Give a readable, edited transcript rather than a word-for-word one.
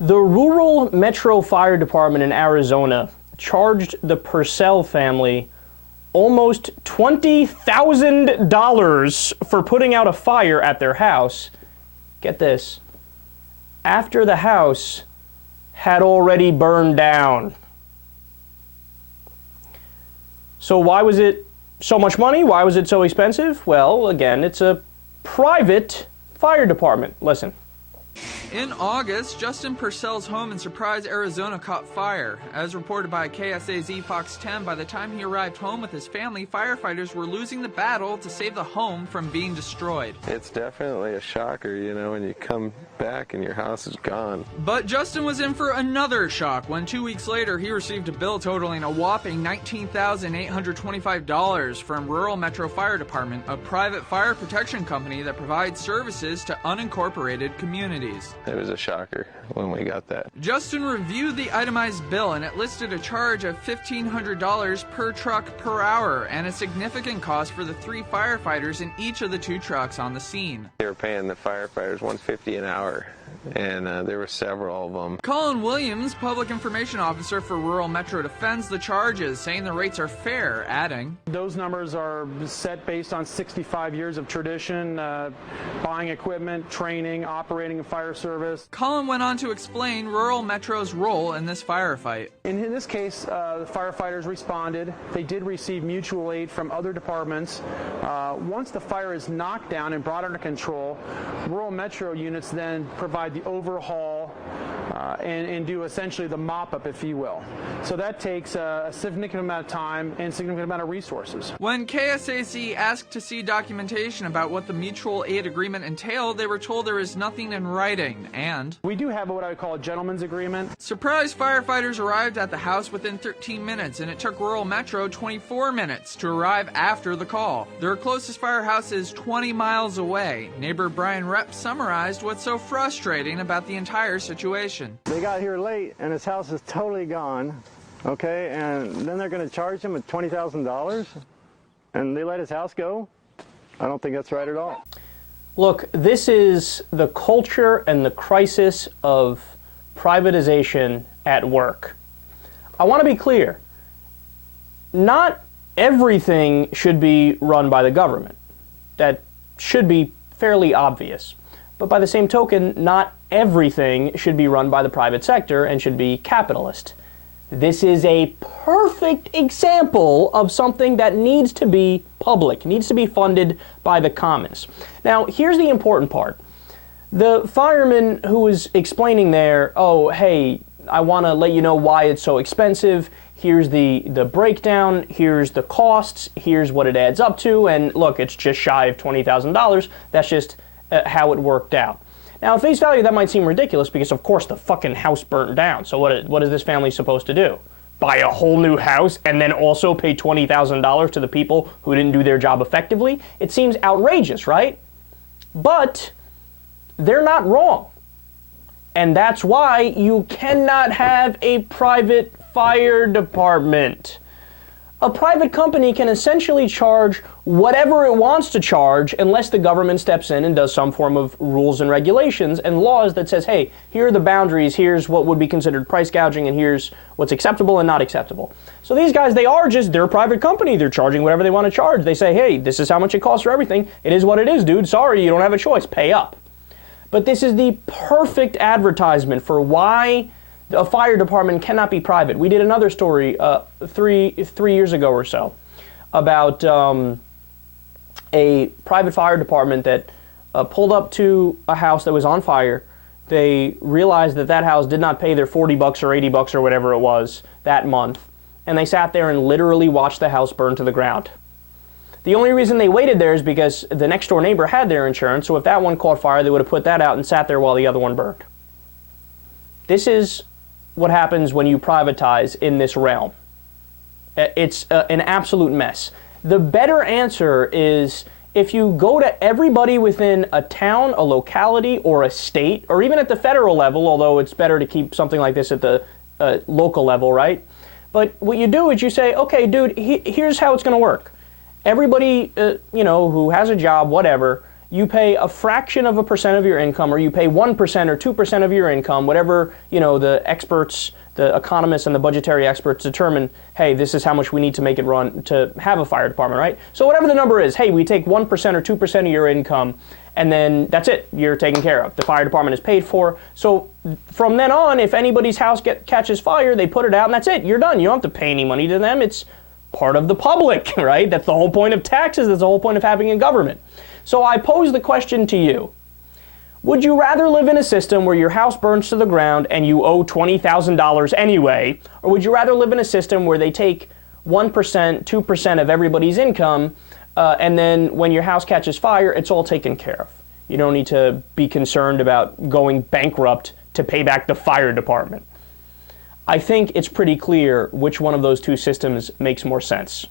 The Rural Metro Fire Department in Arizona charged the Purcell family almost $20,000 for putting out a fire at their house. Get this, after the house had already burned down. So why was it so much money? Why was it so expensive? Well, again, it's a private fire department. Listen. In August, Justin Purcell's home in Surprise, Arizona caught fire. As reported by KSAZ Fox 10, by the time he arrived home with his family, firefighters were losing the battle to save the home from being destroyed. It's definitely a shocker, you know, when you come back and your house is gone. But Justin was in for another shock when 2 weeks later he received a bill totaling a whopping $19,825 from Rural Metro Fire Department, a private fire protection company that provides services to unincorporated communities. It was a shocker when we got that. Justin reviewed the itemized bill and it listed a charge of $1,500 per truck per hour and a significant cost for the 3 firefighters in each of the 2 trucks on the scene. They were paying the firefighters $150 an hour, and there were several of them. Colin Williams, Public Information Officer for Rural Metro, defends the charges, saying the rates are fair, adding, "Those numbers are set based on 65 years of tradition, buying equipment, training, operating a fire service." Colin went on to explain Rural Metro's role in this firefight. In this case, the firefighters responded. They did receive mutual aid from other departments. Once the fire is knocked down and brought under control, Rural Metro units then provide the overhaul and do essentially the mop-up, if you will. So that takes a significant amount of time and significant amount of resources. When KSAC asked to see documentation about what the mutual aid agreement entailed, they were told there is nothing in writing, and we do have what I would call a gentleman's agreement. Surprise firefighters arrived at the house within 13 minutes, and it took Rural Metro 24 minutes to arrive after the call. Their closest firehouse is 20 miles away. Neighbor Brian Repp summarized what's so frustrating about the entire situation. They got here late and his house is totally gone, okay, and then they're going to charge him with $20,000 and they let his house go? I don't think that's right at all. Look, this is the culture and the crisis of privatization at work. I want to be clear. Not everything should be run by the government. That should be fairly obvious. But by the same token, not everything should be run by the private sector and should be capitalist. This is a perfect example of something that needs to be public, needs to be funded by the commons. Now, here's the important part. The fireman who was explaining there, oh, hey, I want to let you know why it's so expensive. Here's the breakdown, here's the costs, here's what it adds up to, and look, it's just shy of $20,000. That's just how it worked out. Now, at face value, that might seem ridiculous because, of course, the fucking house burnt down. So what is this family supposed to do? Buy a whole new house and then also pay $20,000 to the people who didn't do their job effectively? It seems outrageous, right? But they're not wrong. And that's why you cannot have a private fire department. A private company can essentially charge whatever it wants to charge unless the government steps in and does some form of rules and regulations and laws that says, hey, here are the boundaries, here's what would be considered price gouging, and here's what's acceptable and not acceptable. So these guys, they're a private company. They're charging whatever they want to charge. They say, hey, this is how much it costs for everything. It is what it is, dude. Sorry, you don't have a choice. Pay up. But this is the perfect advertisement for why a fire department cannot be private. We did another story three years ago or so about a private fire department that pulled up to a house that was on fire. They realized that that house did not pay their $40 or $80 or whatever it was that month, and they sat there and literally watched the house burn to the ground. The only reason they waited there is because the next door neighbor had their insurance, so if that one caught fire, they would have put that out and sat there while the other one burned. This is what happens when you privatize in this realm. It's an absolute mess. The better answer is if you go to everybody within a town, a locality, or a state, or even at the federal level, although it's better to keep something like this at the local level, right? But what you do is you say, okay, dude, here's how it's going to work. Everybody, who has a job, whatever, you pay a fraction of a percent of your income, or you pay 1% or 2% of your income, whatever, the experts, the economists and the budgetary experts determine, hey, this is how much we need to make it run to have a fire department, right? So whatever the number is, hey, we take 1% or 2% of your income, and then that's it, you're taken care of. The fire department is paid for. So from then on, if anybody's house catches fire, they put it out and that's it, you're done. You don't have to pay any money to them. It's part of the public, right? That's the whole point of taxes. That's the whole point of having a government. So I pose the question to you. Would you rather live in a system where your house burns to the ground and you owe $20,000 anyway, or would you rather live in a system where they take 1%, 2% of everybody's income, and then when your house catches fire, it's all taken care of? You don't need to be concerned about going bankrupt to pay back the fire department. I think it's pretty clear which one of those two systems makes more sense.